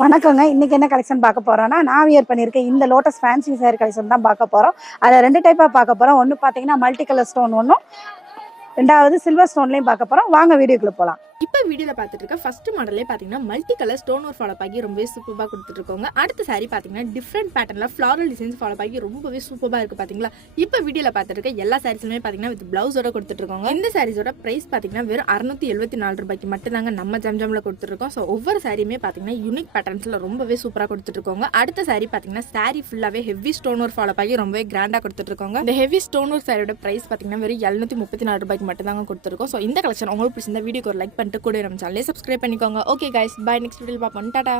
வணக்கங்க. இன்னைக்கு என்ன கலெக்ஷன் பார்க்க போறோம்னா, நான் வியர் பண்ணியிருக்கேன் இந்த லோட்டஸ் ஃபேன்சி சாரி கலெக்ஷன் தான் பார்க்க போறோம். அதில் 2 டைப்பாக பார்க்க போறோம். ஒன்று பார்த்தீங்கன்னா மல்டி கலர் ஸ்டோன் ஒன்றும், 2வது சில்வர் ஸ்டோன்லையும் பார்க்க போறோம். வாங்க வீடியோக்குள்ள போகலாம். இப்போ வீடியோவில் பார்த்துட்டு இருக்க ஃபர்ஸ்ட் மாடலே பார்த்தீங்கன்னா multi colour stone work follow ஆகி ரொம்பவே சூப்பராக கொடுத்துருக்கோங்க. அடுத்த சாரி பார்த்தீங்கன்னா டிஃப்ரெண்ட் பேட்டர்னில் ஃப்ளாரல் டிசைன்ஸ் ஃபாலோ ஆகி ரொம்பவே சூப்பராக இருக்குது பார்த்தீங்களா. இப்போ வீடியோவில் பார்த்துட்டு இருக்க எல்லா சாரீஸுமே பார்த்தீங்கன்னா வித் பிளவுஸோட கொடுத்துருக்கோங்க. இந்த சாரீஸோட ப்ரைஸ் பார்த்தீங்கன்னா வெறும் 674 ரூபாய்க்கு மட்டும்தாங்க நம்ம ஜம்ஜம்ல கொடுத்துருக்கோம். ஸோ ஒவ்வொரு சாரியுமே பார்த்தீங்கன்னா யூனிக் பேட்டர்ன்ஸில் ரொம்பவே சூப்பராக கொடுத்துருக்கோங்க. அடுத்த சாரி பார்த்தீங்கன்னா சாரி ஃபுல்லாகவே ஹெவி ஸ்டோன் ஒர்க் ஃபாலோ ஆகி ரொம்பவே கிராண்டாக கொடுத்துருக்கோங்க. இந்த ஹெவி ஸ்டோன் ஒர்க் சாரியோட ப்ரைஸ் பார்த்தீங்கன்னா வெறும் 734 ரூபாய்க்கு மட்டும்தாங்க கொடுத்துருக்கோம். ஸோ இந்த கலெக்ஷன் உங்களுக்கு பிடிச்சிருந்தா வீடியோக்கு ஒரு லைக் பண்ணிட்டு கூட நம்ம சேனலே சப்ஸ்கிரைப் பண்ணிக்கோங்க. Okay guys, bye. நெக்ஸ்ட் வீடியோவில் பார்ப்போம். டாடா.